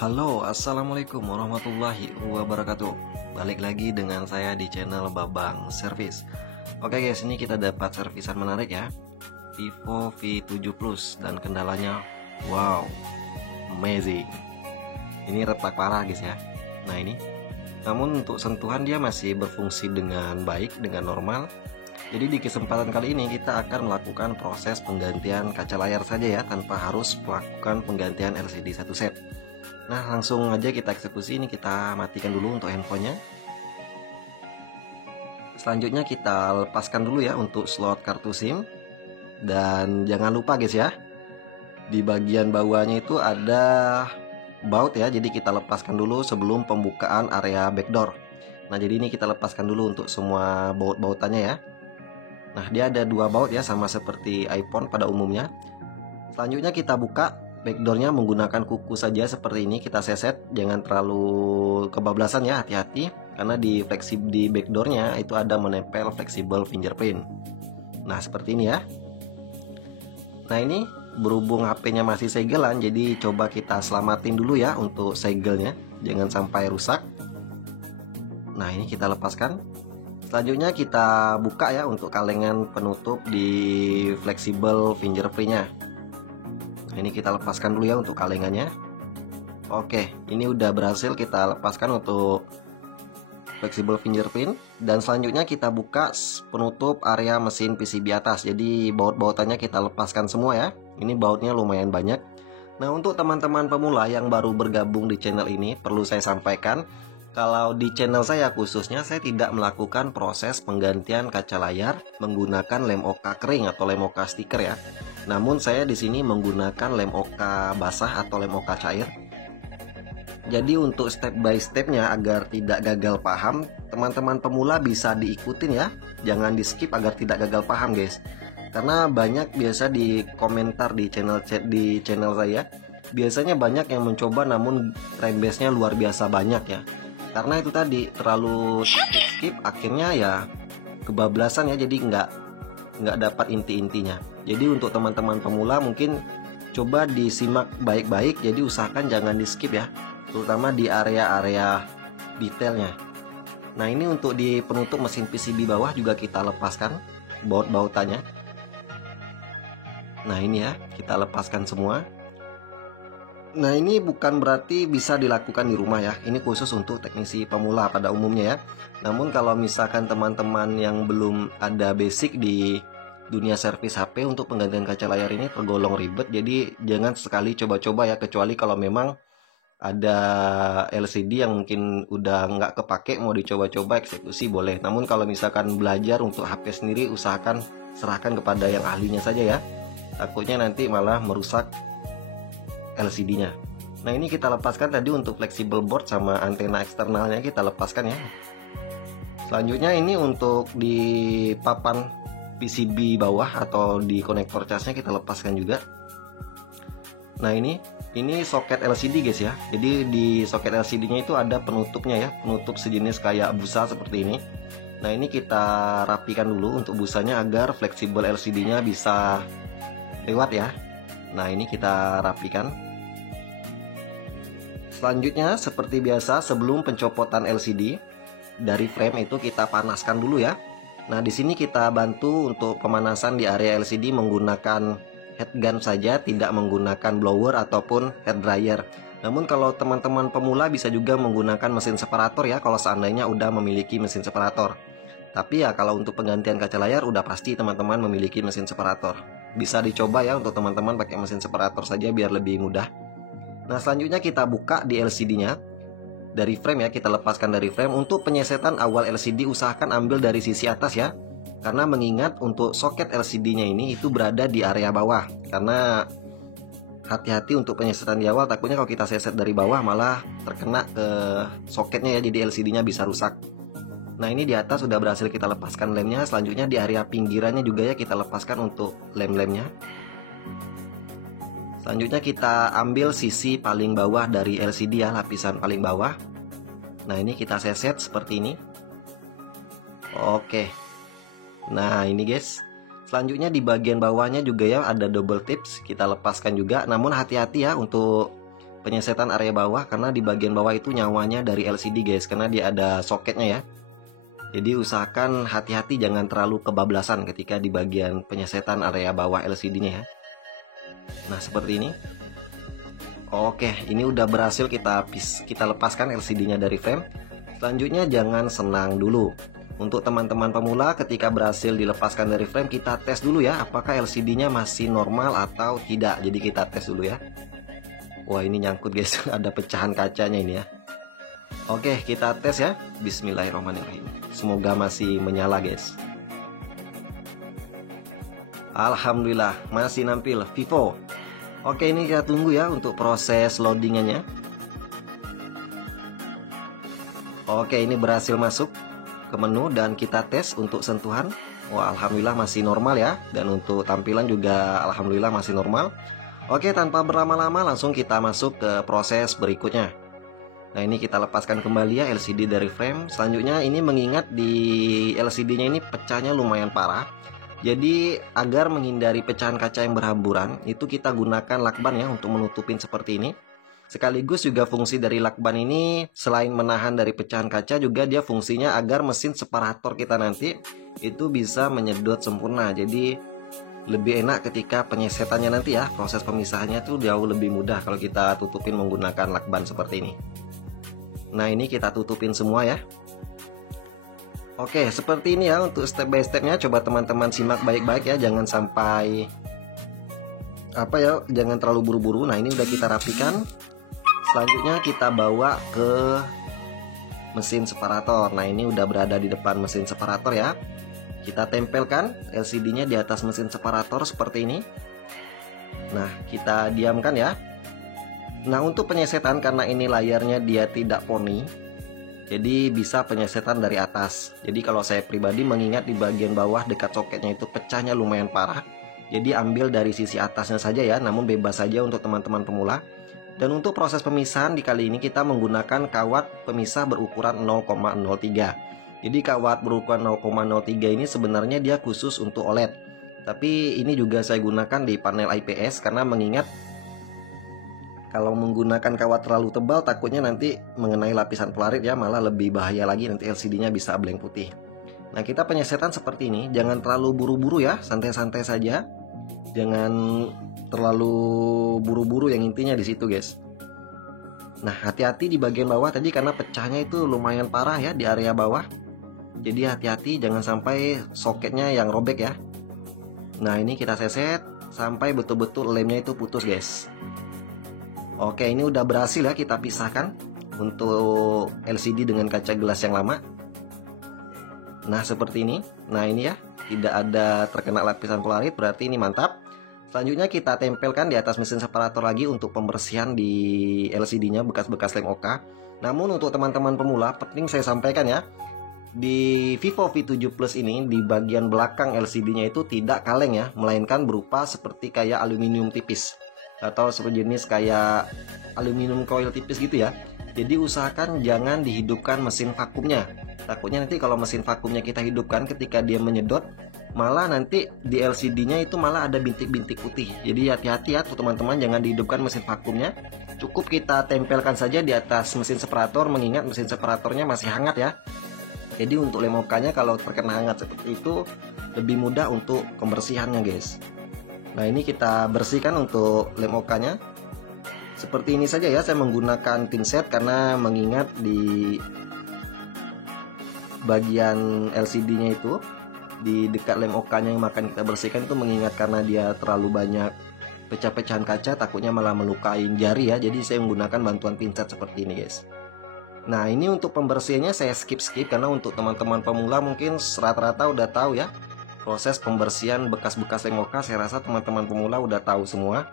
Halo, assalamualaikum warahmatullahi wabarakatuh. Balik lagi dengan saya di channel Babang Service. Oke guys, ini kita dapat servisan menarik ya, Vivo V7 Plus, dan kendalanya wow, amazing. Ini retak parah guys ya. Nah ini, namun untuk sentuhan dia masih berfungsi dengan baik, dengan normal. Jadi di kesempatan kali ini kita akan melakukan proses penggantian kaca layar saja ya, tanpa harus melakukan penggantian LCD satu set. Nah, langsung aja kita eksekusi. Ini kita matikan dulu untuk handphonenya. Selanjutnya kita lepaskan dulu ya untuk slot kartu SIM. Dan jangan lupa guys ya, di bagian bawahnya itu ada baut ya, jadi kita lepaskan dulu sebelum pembukaan area backdoor. Nah, jadi ini kita lepaskan dulu untuk semua baut-bautannya ya. Nah, dia ada dua baut ya, sama seperti iPhone pada umumnya. Selanjutnya kita buka backdoornya menggunakan kuku saja seperti ini. Kita seset, jangan terlalu kebablasan ya, hati-hati, karena di backdoornya itu ada menempel fleksibel fingerprint. Nah, seperti ini ya. Nah, ini berhubung HP-nya masih segelan, jadi coba kita selamatin dulu ya untuk segelnya, jangan sampai rusak. Nah, ini kita lepaskan. Selanjutnya kita buka ya untuk kalengan penutup di fleksibel fingerprintnya. Nah, ini kita lepaskan dulu ya untuk kalengannya. Oke, ini udah berhasil kita lepaskan untuk fleksibel fingerprint. Dan selanjutnya kita buka penutup area mesin PCB atas. Jadi baut-bautannya kita lepaskan semua ya. Ini bautnya lumayan banyak. Nah, untuk teman-teman pemula yang baru bergabung di channel ini, perlu saya sampaikan, kalau di channel saya khususnya, saya tidak melakukan proses penggantian kaca layar menggunakan lem oka kering atau lem oka stiker ya. Namun saya di sini menggunakan lem oka basah atau lem oka cair. Jadi untuk step by stepnya agar tidak gagal paham, teman-teman pemula bisa diikutin ya. Jangan di skip agar tidak gagal paham guys. Karena banyak biasa di komentar di channel saya, biasanya banyak yang mencoba namun rembesnya luar biasa banyak ya. Karena itu tadi terlalu skip akhirnya ya kebablasan ya, jadi nggak dapat inti-intinya. Jadi untuk teman-teman pemula mungkin coba disimak baik-baik, jadi usahakan jangan di skip ya, terutama di area-area detailnya. Nah, ini untuk di penutup mesin PCB bawah juga kita lepaskan baut-bautannya. Nah, ini ya, kita lepaskan semua. Nah, ini bukan berarti bisa dilakukan di rumah ya. Ini khusus untuk teknisi pemula pada umumnya ya. Namun kalau misalkan teman-teman yang belum ada basic di dunia servis HP, untuk penggantian kaca layar ini tergolong ribet. Jadi jangan sekali coba-coba ya, kecuali kalau memang ada LCD yang mungkin udah nggak kepake mau dicoba-coba eksekusi boleh. Namun kalau misalkan belajar untuk HP sendiri, usahakan serahkan kepada yang ahlinya saja ya. Takutnya nanti malah merusak LCD-nya. Nah, ini kita lepaskan tadi untuk flexible board sama antena eksternalnya kita lepaskan ya. Selanjutnya ini untuk di papan PCB bawah atau di konektor casnya kita lepaskan juga. Nah, ini soket LCD guys ya. Jadi di soket LCD-nya itu ada penutupnya ya, penutup sejenis kayak busa seperti ini. Nah, ini kita rapikan dulu untuk busanya agar fleksibel LCD-nya bisa lewat ya. Nah, ini kita rapikan. Selanjutnya seperti biasa, sebelum pencopotan LCD dari frame itu kita panaskan dulu ya. Nah, di sini kita bantu untuk pemanasan di area LCD menggunakan head gun saja, tidak menggunakan blower ataupun hair dryer. Namun kalau teman-teman pemula bisa juga menggunakan mesin separator ya, kalau seandainya udah memiliki mesin separator. Tapi ya kalau untuk penggantian kaca layar udah pasti teman-teman memiliki mesin separator. Bisa dicoba ya untuk teman-teman pakai mesin separator saja biar lebih mudah. Nah, selanjutnya kita buka di LCD-nya dari frame ya, kita lepaskan dari frame. Untuk penyesetan awal LCD usahakan ambil dari sisi atas ya, karena mengingat untuk soket LCD-nya ini itu berada di area bawah. Karena hati-hati untuk penyesetan di awal, takutnya kalau kita seset dari bawah malah terkena ke soketnya ya, jadi LCD-nya bisa rusak. Nah, ini di atas sudah berhasil kita lepaskan lemnya. Selanjutnya di area pinggirannya juga ya kita lepaskan untuk lem-lemnya. Selanjutnya kita ambil sisi paling bawah dari LCD ya, lapisan paling bawah. Nah, ini kita seset seperti ini. Oke. Nah, ini guys. Selanjutnya di bagian bawahnya juga ya ada double tips, kita lepaskan juga. Namun hati-hati ya untuk penyesetan area bawah, karena di bagian bawah itu nyawanya dari LCD guys, karena dia ada soketnya ya. Jadi usahakan hati-hati jangan terlalu kebablasan ketika di bagian penyesetan area bawah LCD-nya ya. Nah seperti ini. Oke, ini udah berhasil kita lepaskan LCD-nya dari frame. Selanjutnya jangan senang dulu. Untuk teman-teman pemula, ketika berhasil dilepaskan dari frame, kita tes dulu ya apakah LCD-nya masih normal atau tidak. Jadi kita tes dulu ya. Wah, ini nyangkut guys, ada pecahan kacanya ini ya. Oke, kita tes ya. Bismillahirrahmanirrahim. Semoga masih menyala guys. Alhamdulillah masih nampil Vivo. Oke, ini kita tunggu ya untuk proses loadingannya. Oke, ini berhasil masuk ke menu dan kita tes untuk sentuhan. Wah, alhamdulillah masih normal ya. Dan untuk tampilan juga alhamdulillah masih normal. Oke, tanpa berlama-lama langsung kita masuk ke proses berikutnya. Nah, ini kita lepaskan kembali ya LCD dari frame. Selanjutnya ini mengingat di LCD-nya ini pecahnya lumayan parah. Jadi agar menghindari pecahan kaca yang berhamburan, itu kita gunakan lakban ya untuk menutupin seperti ini. Sekaligus juga fungsi dari lakban ini selain menahan dari pecahan kaca, juga dia fungsinya agar mesin separator kita nanti itu bisa menyedot sempurna. Jadi lebih enak ketika penyesetannya nanti ya, proses pemisahannya tuh jauh lebih mudah kalau kita tutupin menggunakan lakban seperti ini. Nah, ini kita tutupin semua ya. Oke, seperti ini ya untuk step by stepnya. Coba teman-teman simak baik-baik ya, jangan sampai jangan terlalu buru-buru. Nah, ini udah kita rapikan. Selanjutnya kita bawa ke mesin separator. Nah, ini udah berada di depan mesin separator ya. Kita tempelkan LCD-nya di atas mesin separator seperti ini. Nah, kita diamkan ya. Nah, untuk penyesetan karena ini layarnya dia tidak poni, jadi bisa penyesetan dari atas. Jadi kalau saya pribadi mengingat di bagian bawah dekat soketnya itu pecahnya lumayan parah, jadi ambil dari sisi atasnya saja ya, namun bebas saja untuk teman-teman pemula. Dan untuk proses pemisahan di kali ini kita menggunakan kawat pemisah berukuran 0,03. Jadi kawat berukuran 0,03 ini sebenarnya dia khusus untuk OLED. Tapi ini juga saya gunakan di panel IPS karena mengingat kalau menggunakan kawat terlalu tebal takutnya nanti mengenai lapisan pelarit ya, malah lebih bahaya lagi, nanti LCD-nya bisa blank putih. Nah, kita penyesetan seperti ini, jangan terlalu buru-buru ya, santai-santai saja. Jangan terlalu buru-buru, yang intinya di situ guys. Nah, hati-hati di bagian bawah tadi karena pecahnya itu lumayan parah ya di area bawah. Jadi hati-hati jangan sampai soketnya yang robek ya. Nah, ini kita seset sampai betul-betul lemnya itu putus guys. Oke, ini udah berhasil ya kita pisahkan untuk LCD dengan kaca gelas yang lama. Nah, seperti ini. Nah, ini ya, tidak ada terkena lapisan polarit, berarti ini mantap. Selanjutnya kita tempelkan di atas mesin separator lagi untuk pembersihan di LCD-nya bekas-bekas lem OK. Namun untuk teman-teman pemula, penting saya sampaikan ya, di Vivo V7 Plus ini di bagian belakang LCD-nya itu tidak kaleng ya, melainkan berupa seperti kayak aluminium tipis atau sejenis kayak aluminium coil tipis gitu ya. Jadi usahakan jangan dihidupkan mesin vakumnya. Takutnya nanti kalau mesin vakumnya kita hidupkan, ketika dia menyedot, malah nanti di LCD-nya itu malah ada bintik-bintik putih. Jadi hati-hati ya teman-teman, jangan dihidupkan mesin vakumnya. Cukup kita tempelkan saja di atas mesin separator, mengingat mesin separatornya masih hangat ya. Jadi untuk lem OK-nya kalau terkena hangat seperti itu lebih mudah untuk pembersihannya guys. Nah, ini kita bersihkan untuk lem OK-nya. Seperti ini saja ya, saya menggunakan pinset karena mengingat di bagian LCD-nya itu di dekat lem OK-nya yang akan kita bersihkan itu, mengingat karena dia terlalu banyak pecah-pecahan kaca, takutnya malah melukai jari ya. Jadi saya menggunakan bantuan pinset seperti ini guys. Nah, ini untuk pembersihannya saya skip karena untuk teman-teman pemula mungkin rata-rata udah tahu ya proses pembersihan bekas-bekas lem OK. Saya rasa teman-teman pemula udah tahu semua.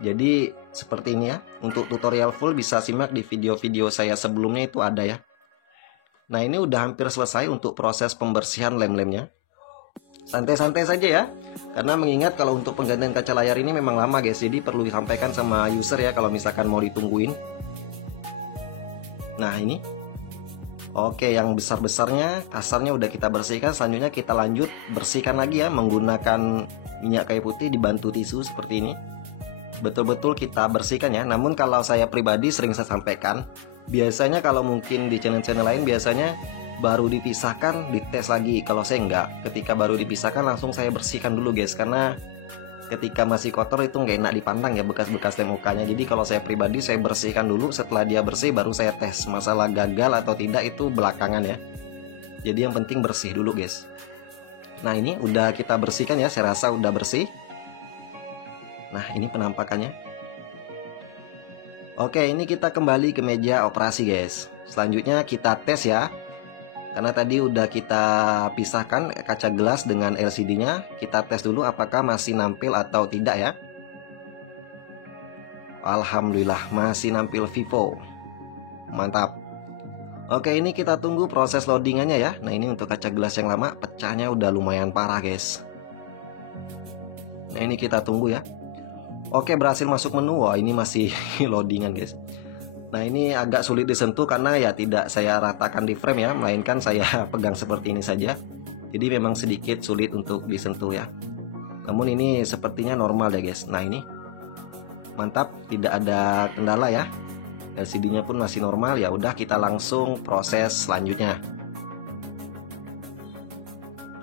Jadi seperti ini ya. Untuk tutorial full bisa simak di video-video saya sebelumnya, itu ada ya. Nah, ini udah hampir selesai untuk proses pembersihan lem-lemnya. Santai-santai saja ya, karena mengingat kalau untuk penggantian kaca layar ini memang lama guys, jadi perlu disampaikan sama user ya kalau misalkan mau ditungguin. Nah, ini oke, yang besar-besarnya, kasarnya udah kita bersihkan. Selanjutnya kita lanjut bersihkan lagi ya menggunakan minyak kayu putih dibantu tisu seperti ini. betul-betul kita bersihkan ya. Namun kalau saya pribadi sering saya sampaikan, biasanya kalau mungkin di channel-channel lain biasanya baru dipisahkan dites lagi. Kalau saya enggak, ketika baru dipisahkan langsung saya bersihkan dulu guys, karena ketika masih kotor itu nggak enak dipandang ya bekas-bekas lem OK-nya. Jadi kalau saya pribadi saya bersihkan dulu, setelah dia bersih baru saya tes. Masalah gagal atau tidak itu belakangan ya. Jadi yang penting bersih dulu guys. Nah ini udah kita bersihkan ya, saya rasa udah bersih. Nah ini penampakannya. Oke, ini kita kembali ke meja operasi guys. Selanjutnya kita tes ya. Karena tadi udah kita pisahkan kaca gelas dengan LCD-nya. Kita tes dulu apakah masih nampil atau tidak ya. Alhamdulillah masih nampil vivo. Mantap. Oke, ini kita tunggu proses loadingannya ya. Nah ini untuk kaca gelas yang lama, pecahnya udah lumayan parah guys. Nah ini kita tunggu ya. Oke, berhasil masuk menu. Wah ini masih loadingan guys. Nah ini agak sulit disentuh karena ya tidak saya ratakan di frame ya, melainkan saya pegang seperti ini saja. Jadi memang sedikit sulit untuk disentuh ya. Namun ini sepertinya normal ya guys. Nah ini mantap, tidak ada kendala ya. LCD-nya pun masih normal. Ya udah kita langsung proses selanjutnya.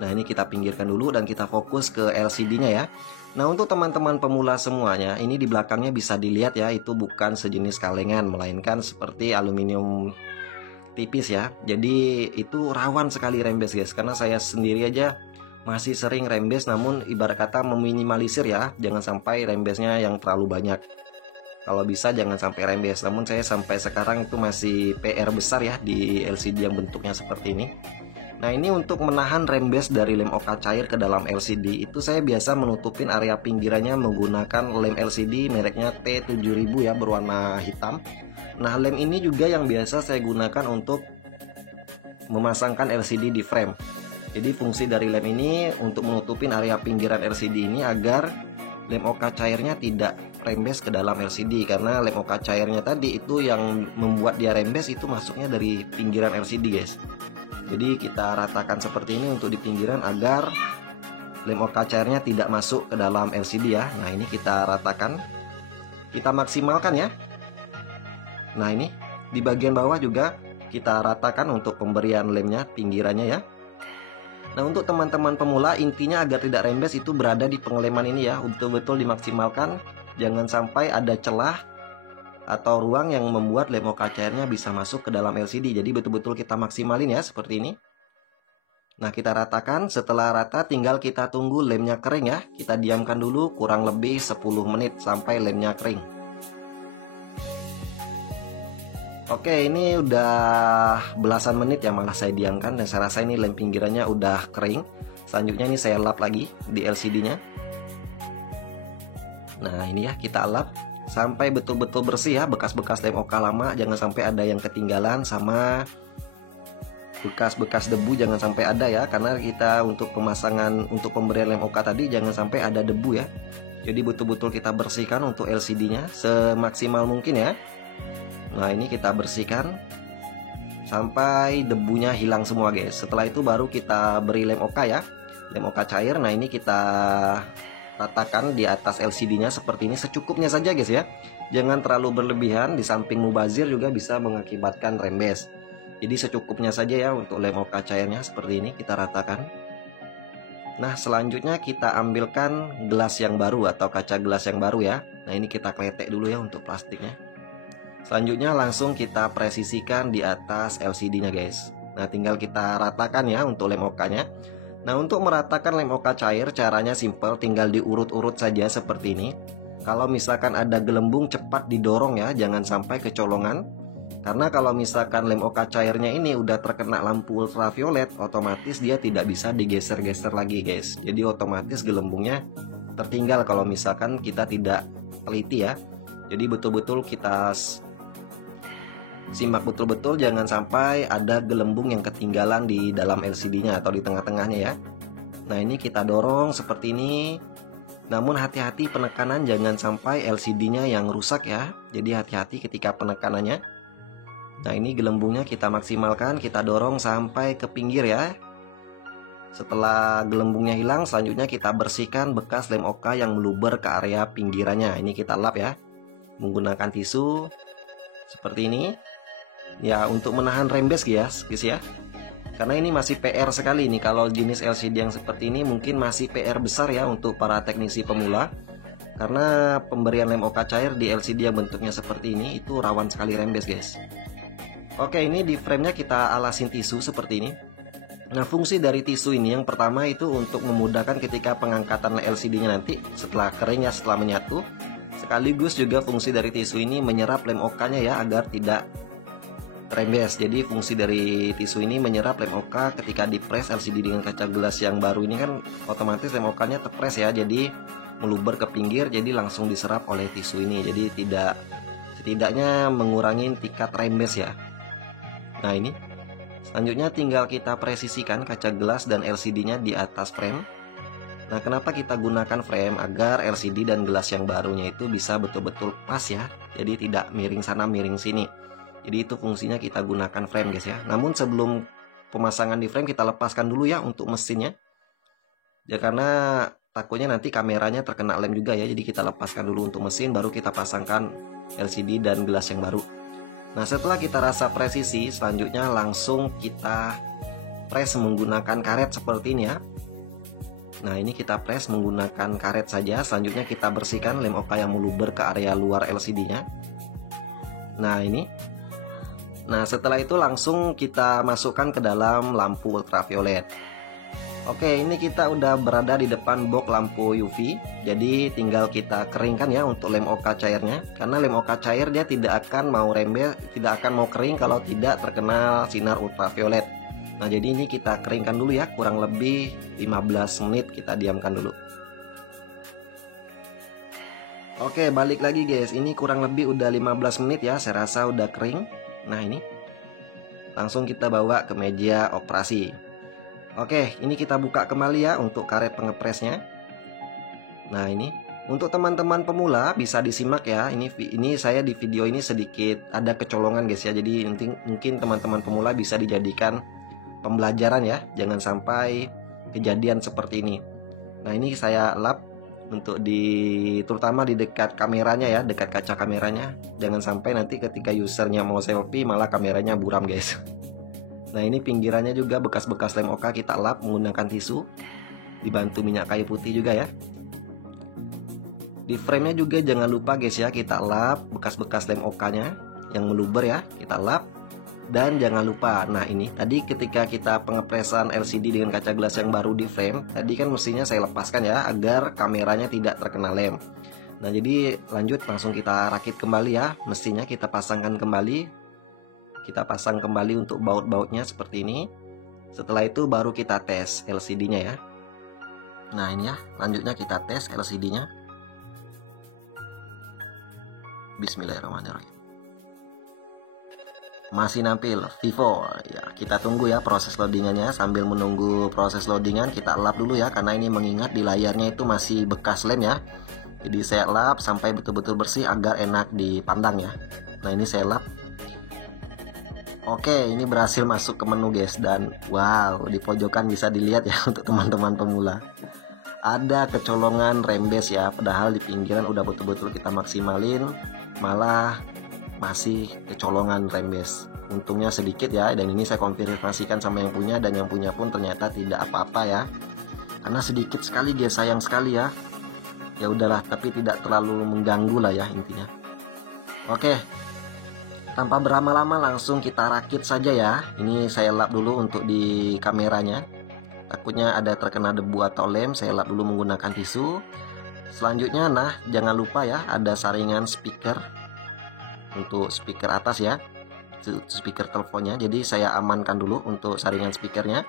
Nah ini kita pinggirkan dulu dan kita fokus ke LCD-nya ya. Nah untuk teman-teman pemula semuanya, ini di belakangnya bisa dilihat ya, itu bukan sejenis kalengan, melainkan seperti aluminium tipis ya. Jadi itu rawan sekali rembes guys, karena saya sendiri aja masih sering rembes, namun ibarat kata meminimalisir ya, jangan sampai rembesnya yang terlalu banyak. Kalau bisa jangan sampai rembes, namun saya sampai sekarang itu masih PR besar ya di LCD yang bentuknya seperti ini. Nah ini untuk menahan rembes dari lem OK cair ke dalam LCD, itu saya biasa menutupin area pinggirannya menggunakan lem LCD mereknya T7000 ya, berwarna hitam. Nah lem ini juga yang biasa saya gunakan untuk memasangkan LCD di frame. Jadi fungsi dari lem ini untuk menutupin area pinggiran LCD ini agar lem OK cairnya tidak rembes ke dalam LCD, karena lem OK cairnya tadi itu yang membuat dia rembes itu masuknya dari pinggiran LCD guys. Jadi kita ratakan seperti ini untuk di pinggiran agar lem OK cairnya tidak masuk ke dalam LCD ya. Nah ini kita ratakan, kita maksimalkan ya. Nah ini di bagian bawah juga kita ratakan untuk pemberian lemnya, pinggirannya ya. Nah untuk teman-teman pemula, intinya agar tidak rembes itu berada di pengeleman ini ya, betul-betul dimaksimalkan. Jangan sampai ada celah atau ruang yang membuat lem OK cairnya bisa masuk ke dalam LCD. Jadi betul-betul kita maksimalin ya, seperti ini. Nah kita ratakan, setelah rata tinggal kita tunggu lemnya kering ya. Kita diamkan dulu kurang lebih 10 menit sampai lemnya kering. Oke, ini udah belasan menit ya malah saya diamkan, dan saya rasa ini lem pinggirannya udah kering. Selanjutnya ini saya lap lagi di LCD-nya. Nah ini ya, kita lap sampai betul-betul bersih ya, bekas-bekas lem OK lama jangan sampai ada yang ketinggalan, sama bekas-bekas debu jangan sampai ada ya, karena kita untuk pemasangan, untuk pemberian lem OK tadi jangan sampai ada debu ya. Jadi betul-betul kita bersihkan untuk LCD-nya semaksimal mungkin ya. Nah ini kita bersihkan sampai debunya hilang semua guys. Setelah itu baru kita beri lem OK ya, lem OK cair. Nah ini kita ratakan di atas LCD-nya seperti ini, secukupnya saja guys ya. Jangan terlalu berlebihan, di samping mubazir juga bisa mengakibatkan rembes. Jadi secukupnya saja ya untuk lem OK cairnya, seperti ini kita ratakan. Nah selanjutnya kita ambilkan gelas yang baru atau kaca gelas yang baru ya. Nah ini kita kletek dulu ya untuk plastiknya. Selanjutnya langsung kita presisikan di atas LCD-nya guys. Nah tinggal kita ratakan ya untuk lem OK-nya. Nah untuk meratakan lem OK cair caranya simple, tinggal diurut-urut saja seperti ini. Kalau misalkan ada gelembung cepat didorong ya, jangan sampai kecolongan. Karena kalau misalkan lem OK cairnya ini udah terkena lampu ultraviolet, otomatis dia tidak bisa digeser-geser lagi guys. Jadi otomatis gelembungnya tertinggal kalau misalkan kita tidak teliti ya. Jadi betul-betul kita simak betul-betul, jangan sampai ada gelembung yang ketinggalan di dalam LCD-nya atau di tengah-tengahnya ya. Nah ini kita dorong seperti ini. Namun hati-hati penekanan, jangan sampai LCD-nya yang rusak ya. Jadi hati-hati ketika penekanannya. Nah ini gelembungnya kita maksimalkan, kita dorong sampai ke pinggir ya. Setelah gelembungnya hilang, selanjutnya kita bersihkan bekas lem oka yang meluber ke area pinggirannya. Ini kita lap ya, menggunakan tisu seperti ini. Ya, untuk menahan rembes guys ya. Karena ini masih PR sekali nih, kalau jenis LCD yang seperti ini mungkin masih PR besar ya untuk para teknisi pemula. Karena pemberian lem oka cair di LCD yang bentuknya seperti ini itu rawan sekali rembes guys. Oke, ini di framenya kita alasin tisu seperti ini. Nah, fungsi dari tisu ini yang pertama itu untuk memudahkan ketika pengangkatan LCD-nya nanti setelah kering ya, setelah menyatu. Sekaligus juga fungsi dari tisu ini menyerap lem okanya ya, agar tidak rembes. Jadi fungsi dari tisu ini menyerap lem oka ketika dipres LCD dengan kaca gelas yang baru ini kan otomatis lem okanya terpres ya, jadi meluber ke pinggir, jadi langsung diserap oleh tisu ini. Jadi setidaknya mengurangi tingkat rembes ya. Nah, ini selanjutnya tinggal kita presisikan kaca gelas dan LCD-nya di atas frame. Nah, kenapa kita gunakan frame? Agar LCD dan gelas yang barunya itu bisa betul-betul pas ya, jadi tidak miring sana miring sini. Jadi itu fungsinya kita gunakan frame guys ya. Namun sebelum pemasangan di frame kita lepaskan dulu ya untuk mesinnya. Ya, karena takutnya nanti kameranya terkena lem juga ya. Jadi kita lepaskan dulu untuk mesin, baru kita pasangkan LCD dan gelas yang baru. Nah, setelah kita rasa presisi, selanjutnya langsung kita press menggunakan karet seperti ini ya. Nah, ini kita press menggunakan karet saja. Selanjutnya kita bersihkan lem oka yang meluber ke area luar LCD-nya. Nah, ini. Nah, setelah itu langsung kita masukkan ke dalam lampu ultraviolet. Oke, ini kita udah berada di depan box lampu UV. Jadi tinggal kita keringkan ya untuk lem oka cairnya. Karena lem oka cair dia tidak akan mau rembes, tidak akan mau kering kalau tidak terkena sinar ultraviolet. Nah, jadi ini kita keringkan dulu ya, kurang lebih 15 menit kita diamkan dulu. Oke, balik lagi guys. Ini kurang lebih udah 15 menit ya, saya rasa udah kering. Nah, ini langsung kita bawa ke meja operasi. Oke, ini kita buka kembali ya untuk karet pengepresnya. Nah, ini untuk teman-teman pemula bisa disimak ya. Ini saya di video ini sedikit ada kecolongan guys ya. Jadi mungkin teman-teman pemula bisa dijadikan pembelajaran ya. Jangan sampai kejadian seperti ini. Nah, ini saya lap untuk terutama di dekat kameranya ya, dekat kaca kameranya. Jangan sampai nanti ketika usernya mau selfie malah kameranya buram guys. Nah, ini pinggirannya juga bekas-bekas lem oka kita lap menggunakan tisu, dibantu minyak kayu putih juga ya. Di framenya juga jangan lupa guys ya, kita lap bekas-bekas lem okanya yang meluber ya, kita lap. Dan jangan lupa, nah ini tadi ketika kita pengepresan LCD dengan kaca gelas yang baru di frame, tadi kan mestinya saya lepaskan ya agar kameranya tidak terkena lem. Nah, jadi lanjut langsung kita rakit kembali ya, mestinya kita pasangkan kembali. Kita pasang kembali untuk baut-bautnya seperti ini. Setelah itu baru kita tes LCD-nya ya. Nah, ini ya, lanjutnya kita tes LCD-nya. Bismillahirrahmanirrahim. Masih nampil Vivo ya, kita tunggu ya proses loadingannya. Sambil menunggu proses loadingan kita lap dulu ya, karena ini mengingat di layarnya itu masih bekas lem ya. Jadi saya lap sampai betul-betul bersih agar enak dipandang ya. Nah, ini saya lap. Oke, ini berhasil masuk ke menu guys. Dan wow, di pojokan bisa dilihat ya untuk teman-teman pemula, ada kecolongan rembes ya. Padahal di pinggiran udah betul-betul kita maksimalin, malah masih kecolongan rembes. Untungnya sedikit ya, dan ini saya konfirmasikan sama yang punya, dan yang punya pun ternyata tidak apa-apa ya. Karena sedikit sekali guys, sayang sekali ya. Ya udahlah, tapi tidak terlalu mengganggu lah ya intinya. Oke, tanpa berlama-lama langsung kita rakit saja ya. Ini saya lap dulu untuk di kameranya. Takutnya ada terkena debu atau lem, saya lap dulu menggunakan tisu. Selanjutnya, nah jangan lupa ya, ada saringan speaker untuk speaker atas ya, speaker teleponnya. Jadi saya amankan dulu untuk saringan speakernya.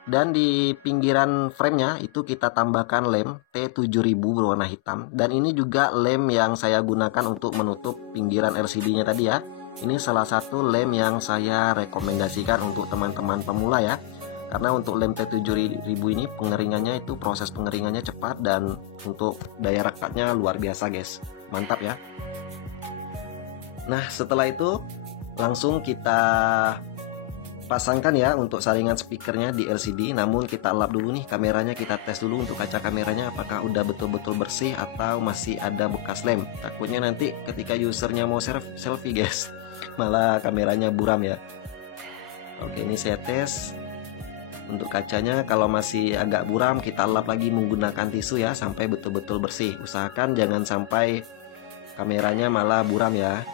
Dan di pinggiran framenya itu kita tambahkan lem T7000 berwarna hitam. Dan ini juga lem yang saya gunakan untuk menutup pinggiran LCD-nya tadi ya. Ini salah satu lem yang saya rekomendasikan untuk teman-teman pemula ya. Karena untuk lem T7000 ini pengeringannya itu proses pengeringannya cepat, dan untuk daya rekatnya luar biasa guys. Mantap ya. Nah, setelah itu langsung kita pasangkan ya untuk saringan speakernya di LCD. Namun kita lap dulu nih kameranya, kita tes dulu untuk kaca kameranya apakah udah betul-betul bersih atau masih ada bekas lem. Takutnya nanti ketika usernya mau selfie guys, malah kameranya buram ya. Oke, ini saya tes untuk kacanya. Kalau masih agak buram, kita lap lagi menggunakan tisu ya sampai betul-betul bersih. Usahakan jangan sampai kameranya malah buram ya.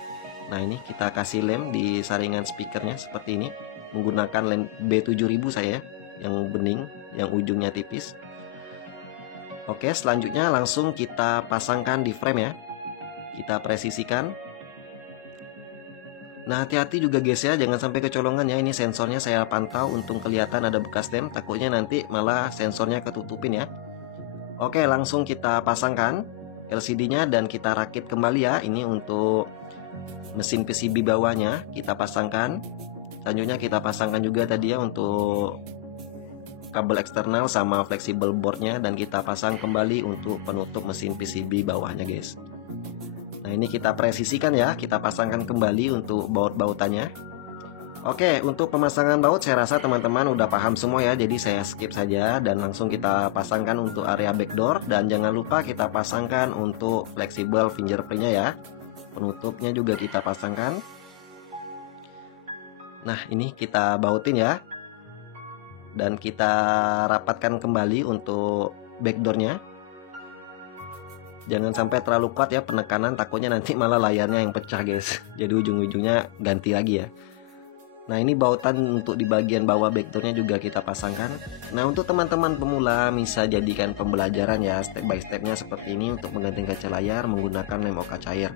Nah, ini kita kasih lem di saringan speakernya seperti ini menggunakan lem B7000 saya yang bening, yang ujungnya tipis. Oke, selanjutnya langsung kita pasangkan di frame ya. Kita presisikan. Nah, hati-hati juga guys ya, jangan sampai kecolongan ya. Ini sensornya saya pantau, untung kelihatan ada bekas lem, takutnya nanti malah sensornya ketutupin ya. Oke, langsung kita pasangkan LCD-nya dan kita rakit kembali ya. Ini untuk mesin PCB bawahnya kita pasangkan. Selanjutnya kita pasangkan juga tadi ya untuk kabel eksternal sama fleksibel boardnya, dan kita pasang kembali untuk penutup mesin PCB bawahnya guys. Nah, ini kita presisikan ya, kita pasangkan kembali untuk baut-bautannya. Oke, untuk pemasangan baut saya rasa teman-teman udah paham semua ya, jadi saya skip saja dan langsung kita pasangkan untuk area backdoor. Dan jangan lupa kita pasangkan untuk fleksibel fingerprintnya ya. Penutupnya juga kita pasangkan. Nah, ini kita bautin ya, dan kita rapatkan kembali untuk backdoornya. Jangan sampai terlalu kuat ya penekanan, takutnya nanti malah layarnya yang pecah guys. Jadi ujung-ujungnya ganti lagi ya. Nah, ini bautan untuk di bagian bawah backdoornya juga kita pasangkan. Nah, untuk teman-teman pemula bisa jadikan pembelajaran ya, step by stepnya seperti ini untuk mengganti kaca layar menggunakan lem oka cair.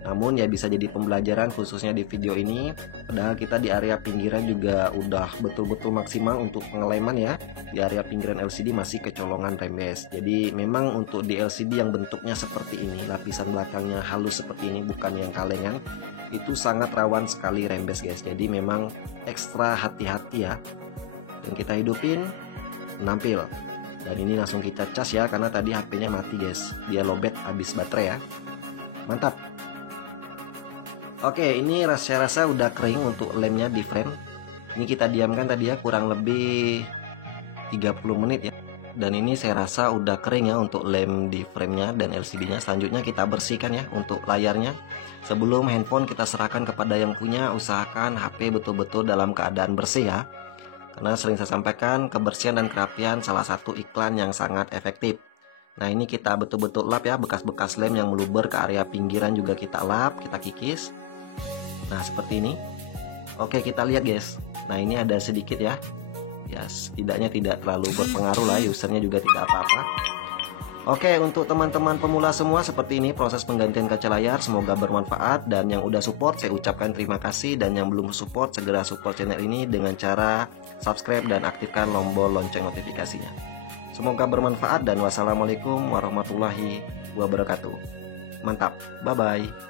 Namun ya bisa jadi pembelajaran khususnya di video ini. Padahal kita di area pinggiran juga udah betul-betul maksimal untuk pengeleman ya. Di area pinggiran LCD masih kecolongan rembes. Jadi memang untuk di LCD yang bentuknya seperti ini, lapisan belakangnya halus seperti ini, bukan yang kalengan, itu sangat rawan sekali rembes guys. Jadi memang ekstra hati-hati ya. Dan kita hidupin, menampil. Dan ini langsung kita cas ya, karena tadi HP-nya mati guys. Dia lowbat habis baterai ya. Mantap. Oke, ini saya rasa udah kering untuk lemnya di frame. Ini kita diamkan tadi ya kurang lebih 30 menit ya. Dan ini saya rasa udah kering ya untuk lem di framenya dan LCD-nya. Selanjutnya kita bersihkan ya untuk layarnya. Sebelum handphone kita serahkan kepada yang punya, usahakan HP betul-betul dalam keadaan bersih ya. Karena sering saya sampaikan, kebersihan dan kerapian salah satu iklan yang sangat efektif. Nah, ini kita betul-betul lap ya, bekas-bekas lem yang meluber ke area pinggiran juga kita lap, kita kikis. Nah, seperti ini. Oke, kita lihat guys. Nah, ini ada sedikit ya. Ya, setidaknya tidak terlalu berpengaruh lah, usernya juga tidak apa-apa. Oke, untuk teman-teman pemula semua seperti ini proses penggantian kaca layar. Semoga bermanfaat, dan yang udah support saya ucapkan terima kasih, dan yang belum support segera support channel ini dengan cara subscribe dan aktifkan tombol lonceng notifikasinya. Semoga bermanfaat dan wassalamualaikum warahmatullahi wabarakatuh. Mantap, bye-bye.